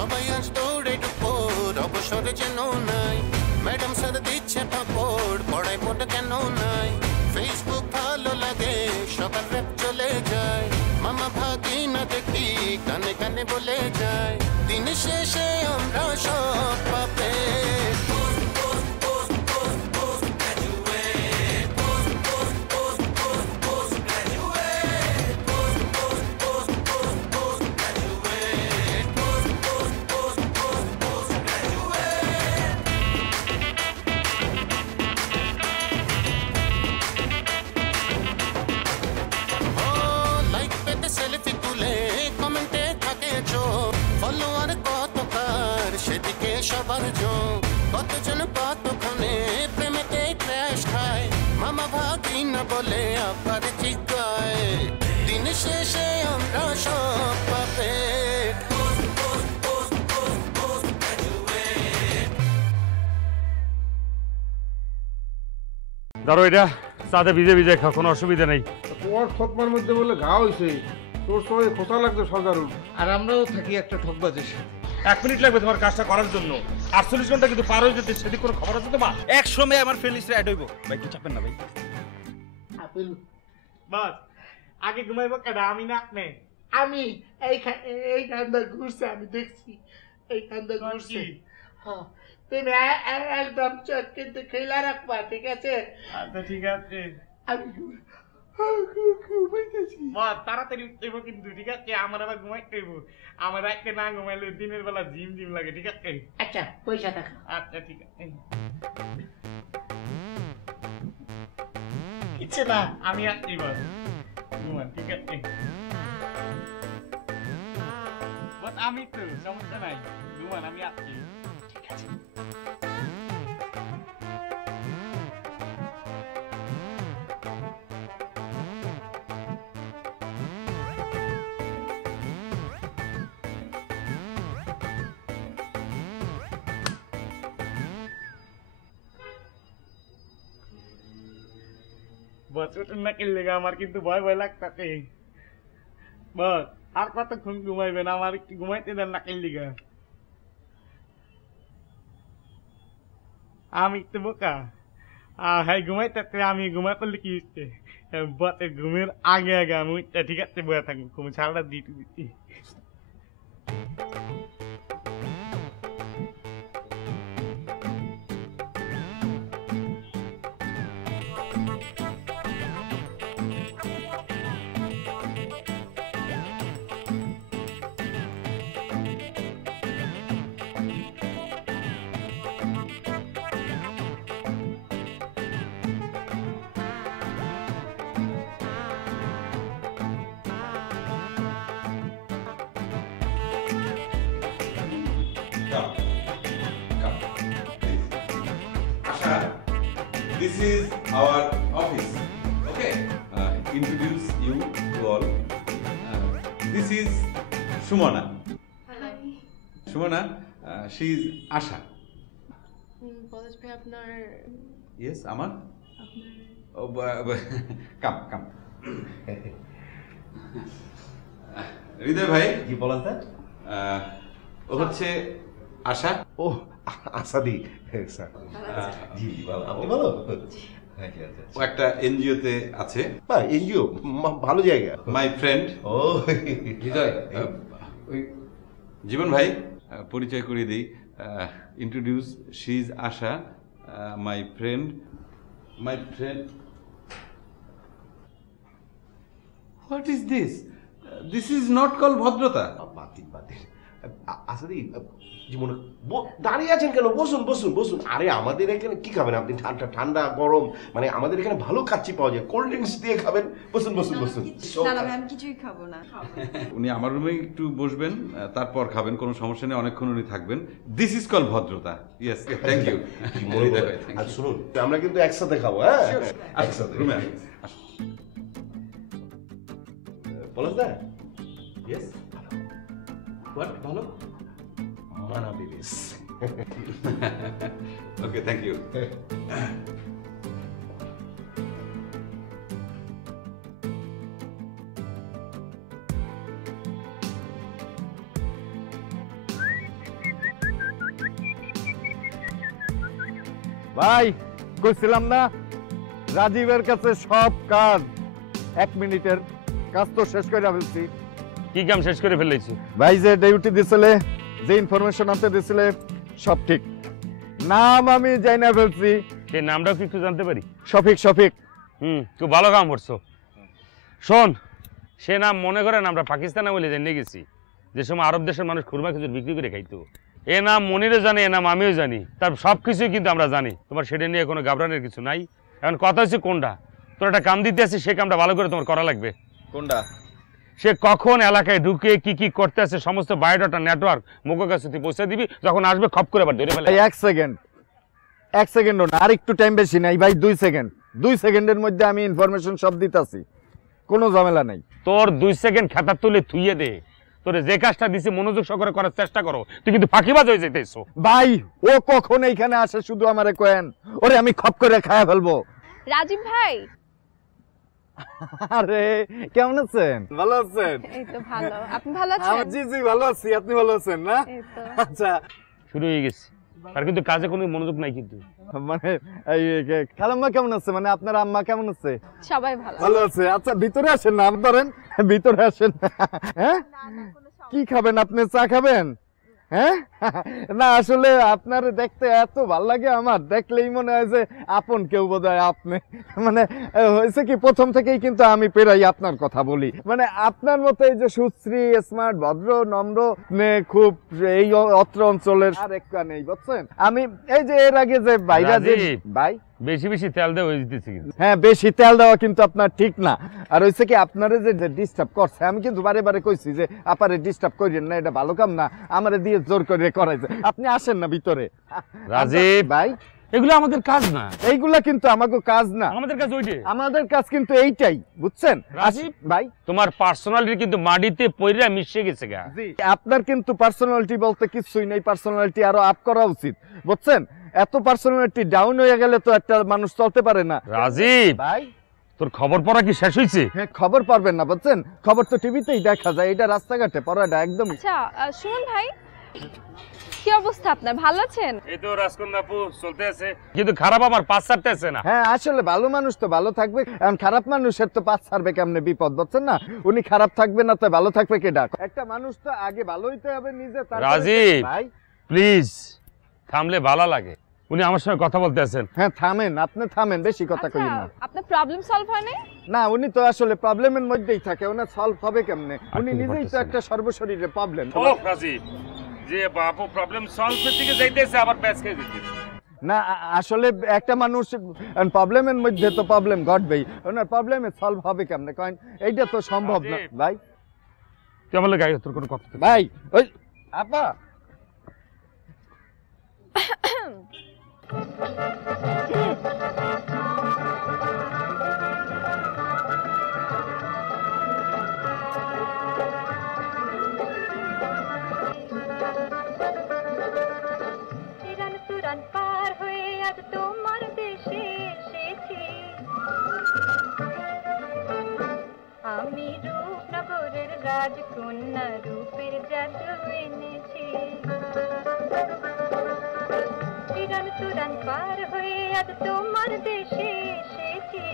সবাই আজ দৌড়ে ডুপোর অবসরে যেন নাই ম্যাডাম স্যার দিচ্ছে পাপড় পড়ায় মোটা কেন নাই ফেসবুক ভালো লাগে সবার রেপ চলে যায় মামা ভাগি না দেখি কানে কানে বলে যায় দিন শেষে আমরা সব পাবে সবার যোগ কতজন কতক্ষণে প্রেমেতে ক্র্যাশ খায় মামা ভাগি না বলে আবার চিৎকায় দিন শেষে আমরা সব পাবে ধরো এটা সাথে ভিজে ভিজে খা কোনো অসুবিধা নেই তোমার থতমার মধ্যে বলে ঘা হয়েছে তোর সবাই খোঁচা লাগতো সজারুল আর আমরাও থাকি একটা ঠকবাজের সাথে 1 মিনিট লাগবে তোমার কাজটা করার জন্য 48 ঘন্টা কিন্তু পার হয়ে যেতে সেদিক কোনো খবর আছে তোমার 1 সময় আমার ফ্রেন্ড লিস্টে অ্যাড হইব ভাই একটু চাপেন না ভাই আপেল বাস আগে ঘুমাইবো কেডা আমি না আপনি আমি এই কান্দা ঘুরছে আমি দেখছি এই কান্দা ঘুরছে হ্যাঁ তুমি একদম চট কিন্তু খেলা রাখবা ঠিক আছে আচ্ছা ঠিক আছে আমি বাস তাড়াতাড়ি উঠতেইব কিন্তু ঠিক আছে আমার আবার ঘুমাইতে হইব আমার রাতে না ঘুমাইলে দিনের বেলা জিম জিম লাগে ঠিক আছে আচ্ছা পয়সা টাকা আচ্ছা ঠিক আছে ইচ্ছে না আমি আসছি বাস ঘুমান ঠিক আছে বাস আমি তো সমস্যা নাই ঘুমান আমি আসছি ঠিক আছে बस उठना के लेगा हमार किंतु भय भय লাগতাছে बस আর কতক্ষণ ঘুমাইবেন আমার একটু ঘুমাইতে দেন না কেলিগা আমি তো বোকা হ্যাঁ ঘুমাইতে আমি ঘুমাই পড়লে কি হচ্ছে বাতে ঘুমের আগে আগে আমি ঠিক আছে বয়ে থাকবো ঘুম সারাটা দিতে দিচ্ছি This is our office. Okay. Introduce you to all. This is Sumana. Hi. Sumana, she is Asha. পলাশ ভাই আপনার Yes, Amar. Oh, come. হৃদয় ভাই কি বলাস দা ও হচ্ছে আশা ও আসাদি স্যার জি ভালো আপনি ভালো ও একটা এনজিওতে আছে বা এনজিও ভালো জায়গা মাই ফ্রেন্ড ও হৃদয় জীবন ভাই পরিচয় করিয়ে দিই introduce she is Asha my friend what is this this is not call ভদ্রতা বাতিল আসাদি জীবনে দাঁড়িয়ে আছেন কেন বসুন আরে আমাদের এখানে কি খাবেন আপনি ঠান্ডা গরম মানে আমাদের এখানে ভালো কাচ্চি পাওয়া যায় কোল্ড ড্রিঙ্কস দিয়ে খাবেন বসুন না আমি কিছুই খাবো না উনি আমার রুমে একটু বসবেন তারপর খাবেন কোনো সমস্যা নেই অনেকক্ষণ উনি থাকবেন দিস ইজ কল ভদ্রতা ইয়েস থ্যাংক ইউ আর শুনুন আমরা কিন্তু একসাথে খাবো হ্যাঁ একসাথে রুমে পলাশ দা ইয়েস হোয়াট ভালো মানা বেবিস ওকে থ্যাংক ইউ ভাই কইছিলাম না রাজীবের কাছে সব কাজ 1 মিনিটের কাজ তো শেষ করে ফেলছি। কি কাম শেষ করে ফেলেছি? ভাই যে ডিউটি দিছিলে, যে ইনফরমেশন আনতে দিছিলে সব ঠিক। নাম আমি জানা ফেলছি। সেই নামটাও কি একটু জানতে পারি? শফিক। শফিক খুব ভালো কাম করছো। শোন, সে নাম মনে করেন আমরা পাকিস্তানে বলে জেনে গেছি, যে সময় আরব দেশের মানুষ খুরমা খেজুর বিক্রি করে খাইতো। এ নাম মনিরও জানে, এ নাম আমিও জানি, তার সব কিছুই কিন্তু আমরা জানি। তোমার সেটা নিয়ে কোনো ঘাবড়ানোর কিছু নাই। এখন কথা হচ্ছে কোনটা, তোর একটা কাম দিতে আসি, সে কামটা ভালো করে তোমার করা লাগবে। কোনটা? সে কখন এলাকায় ঢুকে কি কি করতে আছে সমস্ত বায়োডাটা নেটওয়ার্ক মুখের কাছে তুই পৌঁছে দিবি, যখন আসবে খপ করে আবার ধরে ফেলে। 1 সেকেন্ড, 1 সেকেন্ডও না, আর একটু টাইম বেশি নাই ভাই, 2 সেকেন্ড। 2 সেকেন্ডের মধ্যে আমি ইনফরমেশন সব দিতাছি, কোনো ঝামেলা নাই। তোর 2 সেকেন্ড খাতা তুলে থুইয়ে দে। তোরে যে কাজটা দিছি মনোযোগ সহকারে করার চেষ্টা করো, তুই কিন্তু ফাঁকিবাজ হয়ে যেতেছো। ভাই ও কখন এইখানে আসে শুধু আমারে কয়েন, ওরে আমি খপ করে খায়া ফেলবো। রাজীব ভাই, আরে কেমন আছেন? ভালো আছেন? এই তো ভালো। আপনি ভালো আছেন? জি জি ভালো আছি। আপনি ভালো আছেন না? এই তো। আচ্ছা, শুরু হয়ে গেছে, আর কিন্তু কাজে কোনো মনোযোগ নাই। কিন্তু মানে এই খালাম্মা কেমন আছে, মানে আপনার আম্মা কেমন আছে? সবাই ভালো। ভালো আছে। আচ্ছা ভিতরে আসেন না, ধরেন ভিতরে আসেন। হ্যাঁ কি খাবেন আপনি? চা খাবেন? হ্যাঁ না আসলে আপনার দেখতে এত ভাল লাগে, আমার দেখলেই মনে হয় যে আপন কেউ বোধহয় আপনি। মানে হয়েছে কি, প্রথম থেকেই কিন্তু আমি পেরাই আপনার কথা বলি। মানে আপনার মতো এই যে সুশ্রী, স্মার্ট, ভদ্র, নম্র, খুব এই অত্র অঞ্চলের আর একটা নেই, বুঝছেন? আমি এই যে এর আগে যে বাইরা যে ভাই বেশি বেশি তেল দেওয়া হয়ে যেতেছে। হ্যাঁ বেশি তেল দেওয়া কিন্তু আপনার ঠিক না। আর হয়েছে কি, আপনারে যে ডিস্টার্ব করছে, আমি কিন্তু বারে বারে কইছি যে আপারে ডিস্টার্ব করেন না, এটা ভালো কাম না, আমারে দিয়ে জোর করে করাইছে। আপনি আসেন না ভিতরে। রাজীব ভাই এগুলো আমাদের কাজ না। এইগুলা কিন্তু আমাকে কাজ না, আমাদের কাজ ওইটাই। আমাদের কাজ কিন্তু এইটাই, বুঝছেন রাজীব ভাই? তোমার পার্সোনালিটি কিন্তু মাটিতে পইরা মিশে গেছে গা। জি, আপনার কিন্তু পার্সোনালিটি বলতে কিছুই নেই, পার্সোনালিটি আরো আপ করা উচিত, বুঝছেন? এত পার্সোনালিটি ডাউন হয়ে গেলে তো একটা মানুষ চলতে পারে না। রাজীব ভাই তোর খবর পড়া কি শেষ হয়েছে? হ্যাঁ খবর পারবেন না, বুঝছেন? খবর তো টিভিতেই দেখা যায়, এটা রাস্তাঘাটে পড়াটা একদম। আচ্ছা সুমন ভাই, কি অবস্থা আপনার? ভালো আছেন? এই তো রাজকন্যা আপু চলতে আছে, কিন্তু খারাপ আমার পাঁচ ছাড়তে আছে না। হ্যাঁ আসলে ভালো মানুষ তো ভালো থাকবে, কারণ খারাপ মানুষের তো পাঁচ ছাড়বে কেমনে, বিপদ, বুঝছেন না? উনি খারাপ থাকবে না তো ভালো থাকবে কেডা? একটা মানুষ তো আগে ভালো হইতে হবে নিজে। রাজীব ভাই প্লিজ থামলে ভালো লাগে, উনি আমার সঙ্গে কথা বলতে আছেন। হ্যাঁ থামেন, আপনি থামেন, বেশি কথা কইেন না। আপনার প্রবলেম সলভ হয় নাই? না উনি তো আসলে প্রবলেমের মধ্যেই থাকে, ওনার সলভ হবে কেমনে? উনি নিজেই তো একটা সর্বশরীরে প্রবলেম। ও রাজীব যে বাপু প্রবলেম সলভের দিকে যাইতেছে, আবার প্যাচ খেয়ে দিতেছে। না আসলে একটা মানুষ প্রবলেমের মধ্যে তো প্রবলেম ঘটবেই, ওনার প্রবলেমে সলভ হবে কেমনে কয়েন? এইটা তো সম্ভব না ভাই। তুই আমার গায়ে তোর কোনো কথা ভাই ওই আপা পার হয়ে আজ তোমার দেশে এসেছি, আমি রূপনগরের রাজকন্যা, রূপের জাদু এনেছি। ইরান তুরান পার হয়ে আজ তোমার দেশে এসেছি,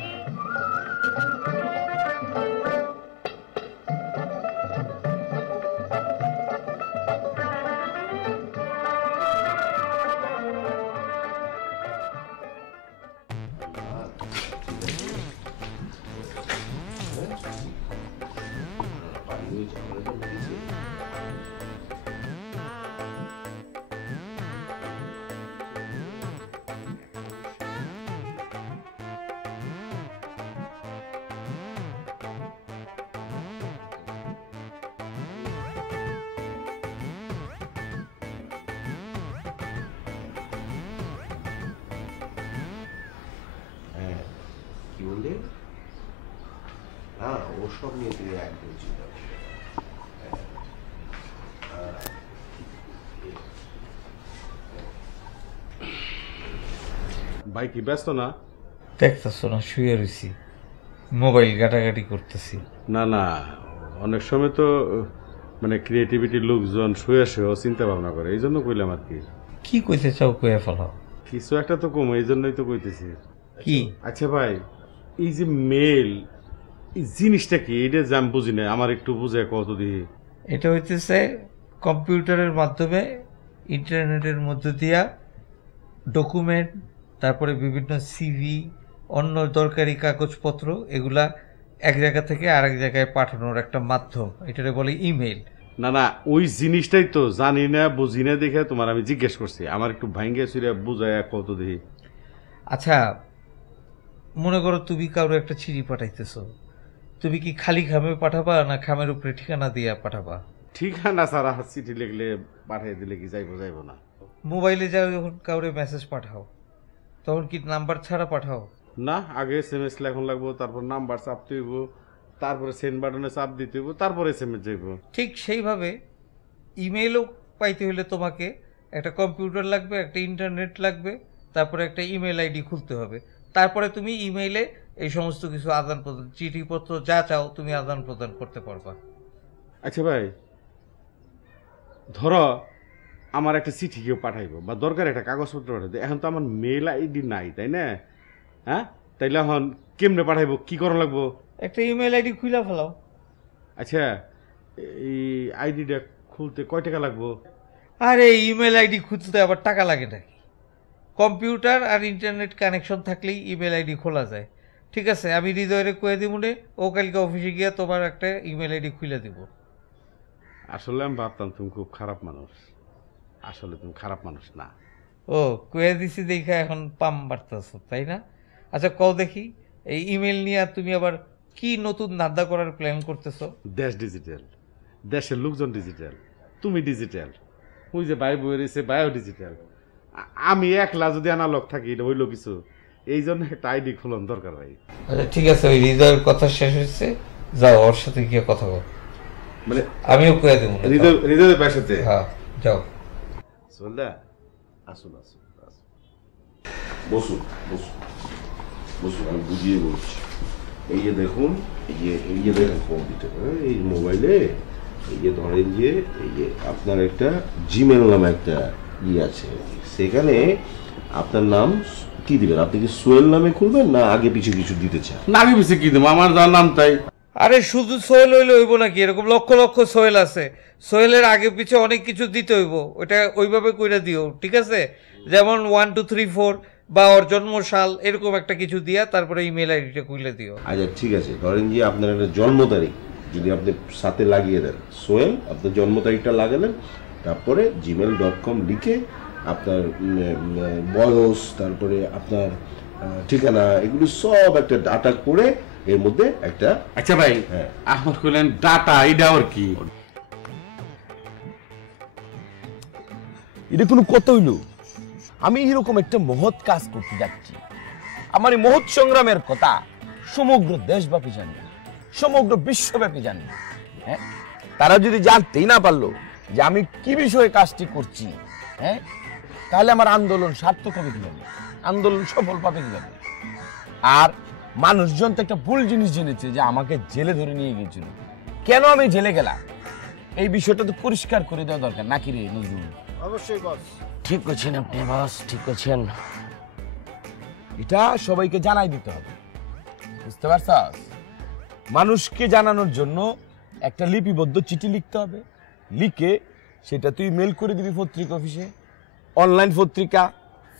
কি বললে? না ওসব নিয়ে তুমি একদম চিন্তা করো। ভাই কি ব্যস্ত না? দেখতেছ না, শুয়ে রয়েছি, মোবাইল ঘাটাঘাটি করতেছি। না না, অনেক সময় তো মানে ক্রিয়েটিভিটির লোকজন শুয়ে শুয়েও চিন্তা ভাবনা করে, এই জন্য কইলাম আর কি। কি কইতে চাও কয়ে ফেলাও। কিছু একটা তো কম, এই জন্যই তো কইতেছি। কি? আচ্ছা ভাই, এই যে মেল এই জিনিসটা কি? এটা যে আমি বুঝি না, আমার একটু বুঝে কত দিয়ে। এটা হইতেছে কম্পিউটারের মাধ্যমে ইন্টারনেটের মধ্য দিয়া ডকুমেন্ট, তারপরে বিভিন্ন সিভি, অন্য দরকারি কাগজপত্র, এগুলা এক জায়গা থেকে আরেক জায়গায় পাঠানোর একটা মাধ্যম, এটারে বলে ইমেল। না না, ওই জিনিসটাই তো জানি না, বুঝি না দেখে তোমার আমি জিজ্ঞেস করছি। আমার একটু ভাঙ্গে চুরে বুঝায় কত দিয়ে। আচ্ছা, মনে করো তুমি কারো একটা চিঠি পাঠাইতেছো, তুমি কি খালি খামে পাঠাবা না খামের উপরে ঠিকানা দিয়ে পাঠাবা? ঠিকানা ছাড়া চিঠি লিখলে পাঠিয়ে দিলে কি যাইবো না? মোবাইলে যাও যখন কাউরে মেসেজ পাঠাও তখন কি নাম্বার ছাড়া পাঠাও? না, আগে SMS লেখন লাগবো, তারপর নাম্বার চাপতে হইব, তারপরে সেন্ড বাটনে চাপ দিতে হইব, তারপরে SMS যাইব। ঠিক সেইভাবে ইমেলও পাইতে হলে তোমাকে একটা কম্পিউটার লাগবে, একটা ইন্টারনেট লাগবে, তারপরে একটা ইমেল আইডি খুলতে হবে, তারপরে তুমি ইমেইলে এই সমস্ত কিছু আদান প্রদান, চিঠিপত্র যা চাও তুমি আদান প্রদান করতে পারবা। আচ্ছা ভাই, ধরো আমার একটা চিঠি কেউ পাঠাইবো বা দরকার একটা কাগজপত্র পাঠাইতে, এখন তো আমার মেল আইডি নাই, তাই না? হ্যাঁ, তাইলে এখন কেমনে পাঠাইবো, কি করা লাগবো? একটা ইমেল আইডি খুলে ফেলাও। আচ্ছা, এই আইডিটা খুলতে কয় টাকা লাগবো? আরে ইমেল আইডি খুলতে আবার টাকা লাগে নাকি? কম্পিউটার আর ইন্টারনেট কানেকশন থাকলেই ইমেল আইডি খোলা যায়। ঠিক আছে, আমি হৃদয়ের কয়ে দিব নে, ও কালকে অফিসে গিয়ে তোমার একটা ইমেল আইডি খুলে দিব। আসলে আমি ভাবতাম তুমি খুব খারাপ মানুষ, আসলে তুমি খারাপ মানুষ না। ও, কয়ে দিছি দেখা এখন পাম বাড়তেছ, তাই না? আচ্ছা কও দেখি, এই ইমেল নিয়ে তুমি আবার কি নতুন ধান্দা করার প্ল্যান করতেছো? দেশ ডিজিটাল, দেশের লোকজন ডিজিটাল, তুমি ডিজিটাল, ওই যে ভাই বই রয়েছে ভাইও ডিজিটাল, আমি একলা যদি অ্যানালগ থাকি এটা হইলো কিছু, এই জন্য একটা আইডি খোলন দরকার ভাই। আচ্ছা ঠিক আছে, ওই হৃদয়ের কথা শেষ হয়েছে, যাও ওর সাথে গিয়ে কথা বল। মানে আমিও কয়ে দেবো হৃদয়ের ভাইয়ের সাথে। হ্যাঁ যাও। সোহেলদা, আসুন আসুন বসুন বসুন বসুন, আমি বুঝিয়ে বলছি। এই যে দেখুন, এই যে দেখুন কম্পিউটার, এই মোবাইলে এই যে ধরেন যে এই যে আপনার একটা জিমেল নামে একটা আছে, সেখানে আপনার নাম কি দিবেন? আপনি কি সোহেল নামে খুলবেন না আগে পিছু কিছু দিতে চান? না আগে পিছু কি দেবো, আমার যার নাম তাই। আরে শুধু সোহেল হইলে হইব নাকি? এরকম লক্ষ লক্ষ সোহেল আছে, সোহেলের আগে পিছে অনেক কিছু দিতে হইব, ওইটা ওইভাবে কইরা দিও, ঠিক আছে? যেমন 1 2 3 4 বা ওর জন্মসাল এরকম একটা কিছু দিয়া তারপরে ইমেল আইডিটা খুলে দিও। আচ্ছা ঠিক আছে, ধরেন যে আপনার একটা জন্ম তারিখ যদি আপনি সাথে লাগিয়ে দেন, সোহেল আপনার জন্ম তারিখটা লাগালেন, তারপরে gmail.com লিখে আপনার বয়স, তারপরে আপনার ঠিকানা, এগুলো সব একটা ডাটা করে এর মধ্যে একটা। আচ্ছা ভাই, হ্যাঁ আমার কইলেন ডাটা, এটা আর কি? এটা কোনো কথা হইল? আমি এরকম একটা মহৎ কাজ করতে যাচ্ছি, আমার এই মহৎ সংগ্রামের কথা সমগ্র দেশব্যাপী জানবে, সমগ্র বিশ্বব্যাপী জানবে। হ্যাঁ, তারা যদি জানতেই না পারলো যে আমি কি বিষয়ে কাজটি করছি, হ্যাঁ, তাহলে আমার আন্দোলন সার্থক হবে কিভাবে, আন্দোলন সফল পাবে কিভাবে? আর মানুষজন তো একটা ভুল জিনিস জেনেছে যে আমাকে জেলে ধরে নিয়ে গিয়েছিল, কেন আমি জেলে গেলাম এই বিষয়টা তো পরিষ্কার করে দেওয়া দরকার নাকি রে নজরুল? অবশ্যই বস। ঠিক করছেন আপনি বস, ঠিক করছেন। এটা সবাইকে জানাই দিতে হবে, বুঝতে পারছস? মানুষকে জানানোর জন্য একটা লিপিবদ্ধ চিঠি লিখতে হবে, লিখে সেটা তুই মেল করে দিবি পত্রিকা অফিসে, অনলাইন পত্রিকা,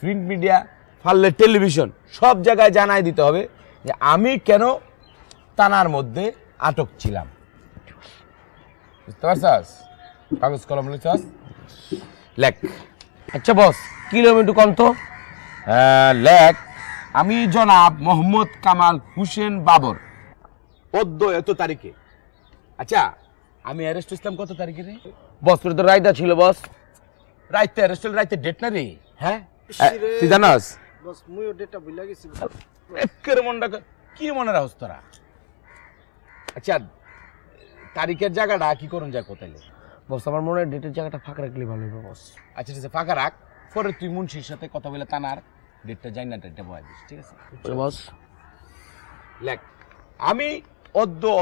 প্রিন্ট মিডিয়া, পারলে টেলিভিশন, সব জায়গায় জানাই দিতে হবে যে আমি কেন থানার মধ্যে আটক ছিলাম, বুঝতে পারছস? কাগজ কলম লিখছস, লেখ। আচ্ছা বস, কিলোমিটার কম তো লেখ, আমি জনাব মোহাম্মদ কামাল হোসেন বাবর, পদ্ম এত তারিখে। আচ্ছা, আমি অ্যারেস্ট হইছিলাম কত তারিখে রে বস? তো রাইদা ছিল বস, রাইতে অ্যারেস্ট হল, রাইতে ডেট না রে? হ্যাঁ তুই জানাস বস, মুইও ডেটটা ভুলে গেছি। একের মনটা কি মনে রাখস তোরা? আচ্ছা, তারিখের জায়গাটা কি করুন যায় কোথায় বস? আমার মনে হয় ডেটের জায়গাটা ফাঁকা রাখলে ভালো হবে বস। আচ্ছা ঠিক আছে, ফাঁকা রাখ, পরে তুই মুন্সির সাথে কথা বলে তানার ডেটটা যাই না, ডেটটা বয় দিস, ঠিক আছে বস? লেখ, আমি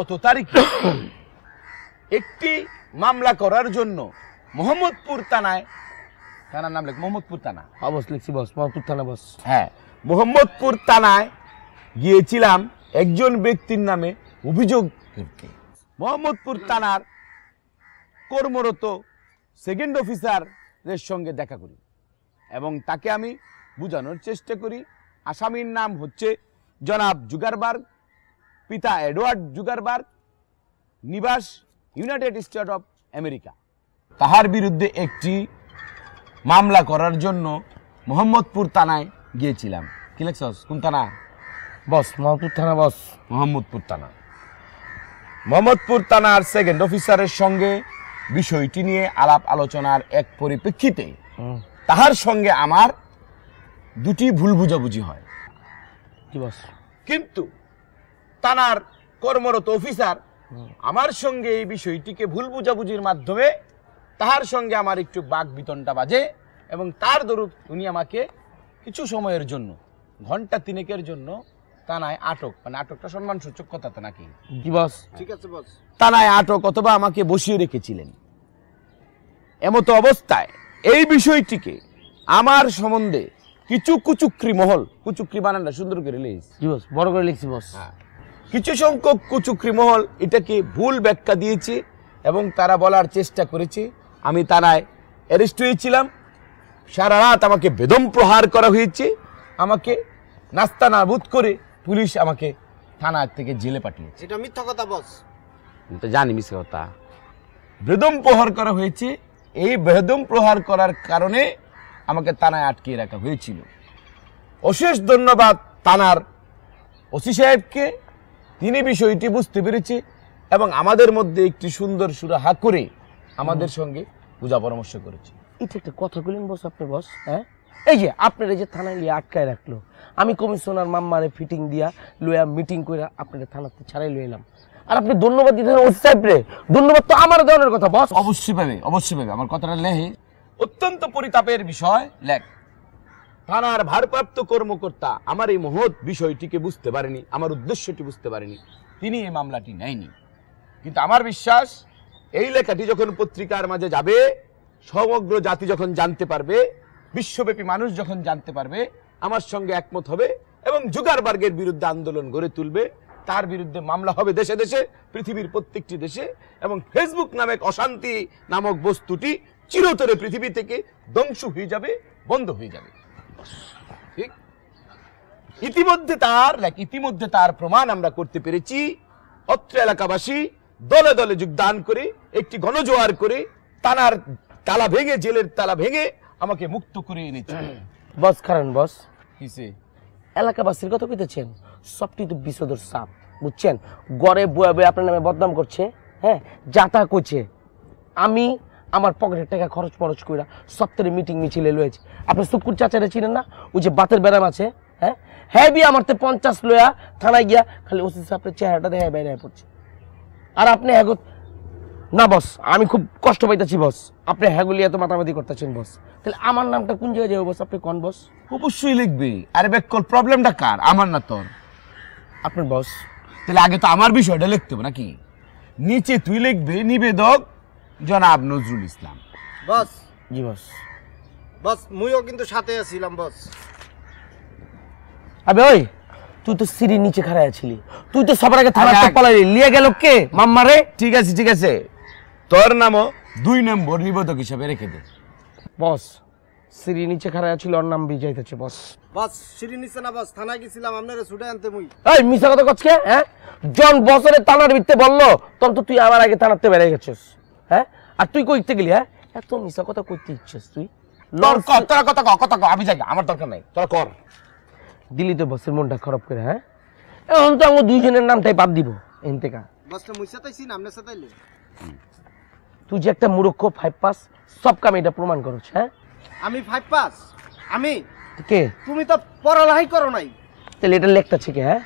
অত তারিখে একটি মামলা করার জন্য মোহাম্মদপুর থানায় থানার নাম লেখ মোহাম্মদপুর থানা। বস লিখছি বস, মোহাম্মদপুর থানা বস। হ্যাঁ, মোহাম্মদপুর থানায় গিয়েছিলাম একজন ব্যক্তির নামে অভিযোগ করতে। মোহাম্মদপুর থানার কর্মরত সেকেন্ড অফিসারের সঙ্গে দেখা করি এবং তাকে আমি বোঝানোর চেষ্টা করি আসামির নাম হচ্ছে জনাব জুগারবার্গ, পিতা এডওয়ার্ড জুগারবার্গ, নিবাস ইউনাইটেড স্টেট অফ আমেরিকা। তাহার বিরুদ্ধে একটি মামলা করার জন্য মোহাম্মদপুর থানায় গিয়েছিলাম। কি লেখছস? কোন থানা? বস মোহাম্মদপুর থানা বস। মোহাম্মদপুর থানা। মোহাম্মদপুর থানার সেকেন্ড অফিসারের সঙ্গে বিষয়টি নিয়ে আলাপ আলোচনার এক পরিপ্রেক্ষিতে তাহার সঙ্গে আমার দুটি ভুল বুঝাবুঝি হয়। কি বস? কিন্তু থানার কর্মরত অফিসার আমার সঙ্গে এই বিষয়টিকে ভুল বুঝাবুঝির মাধ্যমে তাহার সঙ্গে আমার একটু বাক বিতণ্ডা বাজে এবং তার দরুন উনি আমাকে কিছু সময়ের জন্য, ঘন্টা 3 জন্য থানায় আটক, মানে আটকটা সম্মানসূচক কথা তো নাকি? জি বস। ঠিক আছে বস। থানায় আটক অথবা আমাকে বসিয়ে রেখেছিলেন। এমতো অবস্থায় এই বিষয়টিকে আমার সম্বন্ধে কিছু কুচুক্রি মহল, কুচুক্রি বানানটা সুন্দর করে লিখছি। জি বস, বড় করে লিখছি বস। কিছু সংখ্যক কুচুক্রি মহল এটাকে ভুল ব্যাখ্যা দিয়েছে এবং তারা বলার চেষ্টা করেছে আমি থানায় অ্যারেস্ট হয়েছিলাম, সারা রাত আমাকে বেদম প্রহার করা হয়েছে, আমাকে নাস্তা নাবুদ করে পুলিশ আমাকে থানা থেকে জেলে পাঠিয়েছে। এটা মিথ্যা কথা বস। আমি তো জানি মিথ্যা কথা। বেদম প্রহার করা হয়েছে, এই বেদম প্রহার করার কারণে আমাকে থানায় আটকিয়ে রাখা হয়েছিল। অশেষ ধন্যবাদ থানার ওসি সাহেবকে, তিনি বিষয়টি বুঝতে পেরেছে এবং আমাদের মধ্যে একটি সুন্দর সুরাহা করে আমাদের সঙ্গে পূজা পরামর্শ করেছে। এটা একটা কথা বললেন বস আপনি বস। হ্যাঁ, এই যে আপনার এই যে থানায় লিয়ে আটকায় রাখলো, আমি কমিশনার মাম্মারে ফিটিং দিয়া লইয়া মিটিং করে আপনাদের থানাতে ছাড়াই লই এলাম, আর আপনি ধন্যবাদ দিতেন ওসি সাহেব রে। ধন্যবাদ তো আমার দেওয়ার কথা বস। অবশ্যই পাবে, অবশ্যই পাবে। আমার কথাটা লেহে অত্যন্ত পরিতাপের বিষয় লেখ। থানার ভারপ্রাপ্ত কর্মকর্তা আমার এই মহৎ বিষয়টিকে বুঝতে পারেনি, আমার উদ্দেশ্যটি বুঝতে পারেনি, তিনি এই মামলাটি নেয়নি। কিন্তু আমার বিশ্বাস এই লেখাটি যখন পত্রিকার মাঝে যাবে, সমগ্র জাতি যখন জানতে পারবে, বিশ্বব্যাপী মানুষ যখন জানতে পারবে, আমার সঙ্গে একমত হবে এবং জুগারবার্গের বিরুদ্ধে আন্দোলন গড়ে তুলবে, তার বিরুদ্ধে মামলা হবে দেশে দেশে, পৃথিবীর প্রত্যেকটি দেশে, এবং ফেসবুক নামক অশান্তি নামক বস্তুটি চিরতরে পৃথিবী থেকে ধ্বংস হয়ে যাবে, বন্ধ হয়ে যাবে। ঠিক ইতিমধ্যে তার প্রমাণ আমরা করতে পেরেছি। অত্র এলাকাবাসী দলে দলে যোগদান করে একটি গণজোয়ার করে থানার তালা ভেঙে, জেলের তালা ভেঙে আমাকে মুক্ত করে এনেছে। বস কারণ বস কিসে এলাকাবাসীর কথা কইতেছেন, সবটি তো বিশদর সাপ বুঝছেন। গড়ে বয়ে বয়ে আপনার নামে বদনাম করছে, হ্যাঁ যাতা করছে। আমি আমার পকেটের টাকা খরচ কইরা সপ্তাহে মিটিং মিছিলে লয়েছে। আপনি সুকুর চাচারে চিনেন না, ওই যে বাতের ব্যারাম আছে, হ্যাঁ হ্যাঁ বি আমার 50 লয়া থানায় গিয়া খালি ওসি সাহেবের চেহারাটা দেখে বাইরে পড়ছে। আর আপনি হ্যাগো না বস, আমি খুব কষ্ট পাইতেছি বস, আপনি হ্যাগুলি এত মাতামাতি করতেছেন বস। তাহলে আমার নামটা কোন জায়গায় যাবে বস, আপনি কোন বস? অবশ্যই লিখবি। আরে বেকল প্রবলেমটা কার? আমার না তোর? আপনার বস। তাহলে আগে তো আমার বিষয়টা লিখতে হবে নাকি? নিচে তুই লিখবি নিবেদক জনাব নজরুল ইসলাম। বস। জি বস। বস মুইও কিন্তু সাথে আছিলাম বস। আবে ওই তুই তো সিঁড়ির নিচে খাড়ায় ছিলি, তুই তো সবার আগে থানাতে পালাইলি, লিয়ে গেল কে মাম্মারে? ঠিক আছে, তোর নামও 2 নম্বর নিবেদক হিসেবে রেখে দে। বস সিঁড়ির নিচে খাড়ায় ছিল, ওর নাম বিজয়তেছে বস। বস সিঁড়ি নিচে না বস, থানায় গেছিলাম আপনারে ছুটে আনতে মুই। এই মিছা কথা কচ্ছ কে? হ্যাঁ জন বছরে থানার ভিতরে বললো তোর তো তুই আমার আগে থানাতে বেড়ে গেছিস, হ্যাঁ আর তুই কইতে গেলি? হ্যাঁ এত মিছা কথা কইতে ইচ্ছিস তুই? তোরা কথা কর, আমি যাই, আমার দরকার নাই, তোরা কর। দিলি তো বসের মনটা খারাপ করে। হ্যাঁ এখন তো আমার দুইজনের নামটাই বাদ দিব এন থেকে। বসটা মুই সাথেছি না আমনে সাথেইলে? তুই যে একটা মূর্খ 5 পাস, সব কাম এটা প্রমাণ করছ। হ্যাঁ আমি 5 পাস? আমি কে? তুমি তো পড়ালেখাই করো নাই। তাহলে এটা লেখতা ছিল? হ্যাঁ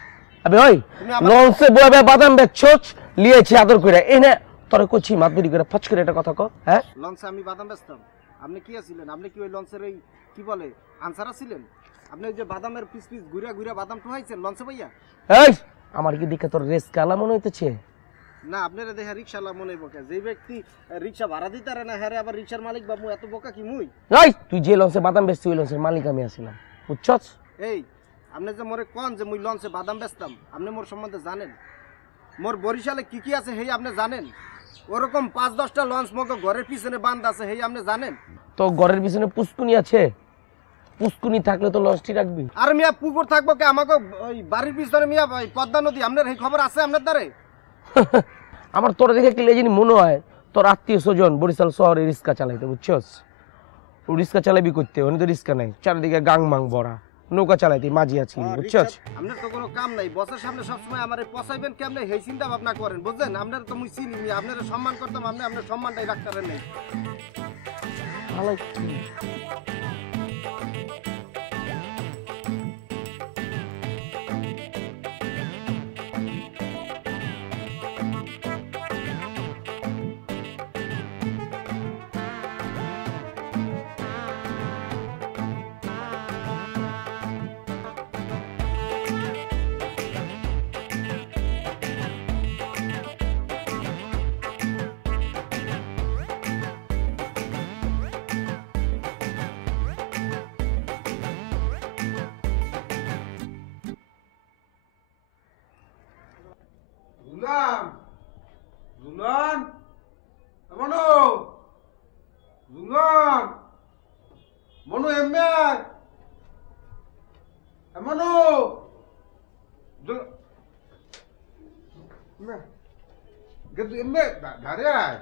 আবে ওই লঞ্চে বয়ে বাদাম বেচছস, লিয়েছি আদর করে এনে তোরে কইছি মাতবুরি করে ফচ করে একটা কথা কও। হ্যাঁ লঞ্চে আমি বাদাম বেচতাম, আপনি কি আছিলেন? আপনি কি ওই লঞ্চের এই কি বলে আনসার আছিলেন? আপনি ওই যে বাদামের পিস ঘুরা বাদাম টুহাইছেন লঞ্চে ভাইয়া? এই আমার কি দেখে তোর রেস কালা মনে হইতেছে? না আপনারা দেখে রিক্সাওয়ালা মনে বোকা, যে ব্যক্তি রিক্সা ভাড়া দিতে পারে না হ্যাঁ আবার রিক্সার মালিক বাবু এত বোকা কি মুই? এই তুই যে লঞ্চে বাদাম বেচছি ওই লঞ্চের মালিক আমি আছিলাম, বুঝছস? এই আপনি যে মোরে কোন যে মুই লঞ্চে বাদাম বেচতাম, আপনি মোর সম্বন্ধে জানেন? মোর বরিশালে কি কি আছে হেই আপনি জানেন? ওরকম 5-10টা লঞ্চ মতো ঘরের পিছনে বাঁধ আছে হেই আপনি জানেন? তো ঘরের পিছনে পুষ্কুনি আছে, পুষ্কুনি থাকলে তো লঞ্চটি রাখবি। আর মিয়া পুকুর থাকবো কে আমাকে ওই বাড়ির পিছনে মিয়া পদ্মা নদী, আপনার এই খবর আছে আপনার দ্বারে? আমার তোর দেখে কি জানি মনে হয় তোর আত্মীয় স্বজন বরিশাল শহরে রিক্সা চালাইতে, বুঝছস? ও রিক্সা চালাবি করতে, ওখানে তো রিক্সা নাই, চারিদিকে গাং মাং ভরা, নৌকা চালাইতে মাঝি আছি, বুঝছস? আপনার তো কোনো কাম নাই, বসের সামনে সবসময় আমারে পচাইবেন কেমনে সেই চিন্তা ভাবনা করেন, বুঝলেন? আপনার তো মুই চিনি, আপনার সম্মান করতাম, আপনি আপনার সম্মানটাই রাখতে পারেন নাই। জুলান জুলান মনু জুলান মনু এমে মনু কিন্তু এমে ধারে আয়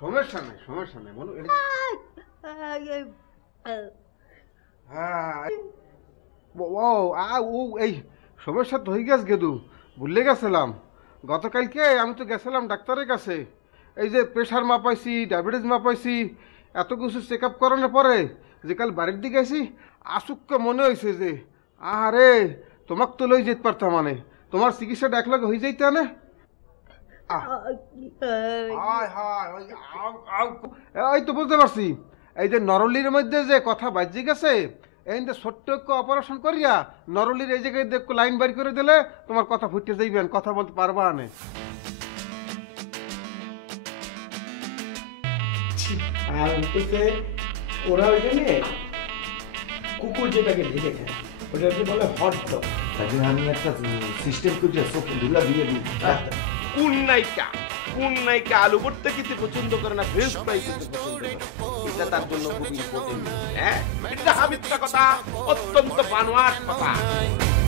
সমস্যা নাই মনু হ্যাঁ ও এই সমস্যা তো হয়ে গেছে গেদু, ভুলে গেছিলাম। গতকালকে আমি তো গেছিলাম ডাক্তারের কাছে, এই যে প্রেশার মাপাইছি, ডায়াবেটিস মাপাইছি, এত কিছু চেক আপ করানোর পরে যে কাল বাড়ির দিকে আসি আসুককে মনে হয়েছে যে আরে তোমাক তো লই যেতে পারতাম, মানে তোমার চিকিৎসাটা একলগে হয়ে যাইতে না। এই তো বুঝতে পারছি, এই যে নরলির মধ্যে যে কথা বাজি গেছে, এই যে ছোট্ট অপারেশন করিয়া নরলির এই জায়গায় দেখো লাইন বাড়ি করে দিলে তোমার কথা ফুটে যাইবেন, কথা বলতে পারবা না। আর ওরা ওইখানে কুকুর যেটাকে ঢেকে খায় ওটাকে বলে হট ডগ। তাহলে আমি একটা সিস্টেম করে সব ধুলা দিয়ে দিই। কোন নায়িকা আলু ভর্তা খেতে পছন্দ করে না, ফ্রেঞ্চ ফ্রাই খেতে পছন্দ করে, এটা তার জন্য খুব ইম্পর্টেন্ট। হ্যাঁ, এটা হাবিবটা কথা, অত্যন্ত বানোয়াট কথা।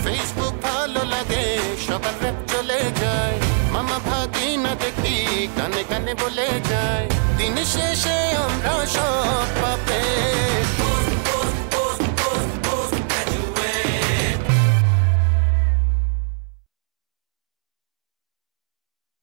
ফেসবুক ভালো লাগে সবার র‍্যাপ চলে যায়, মামা ভাগিনা দেখি কানে কানে বলে যায়, দিন শেষে আমরা সব পাবে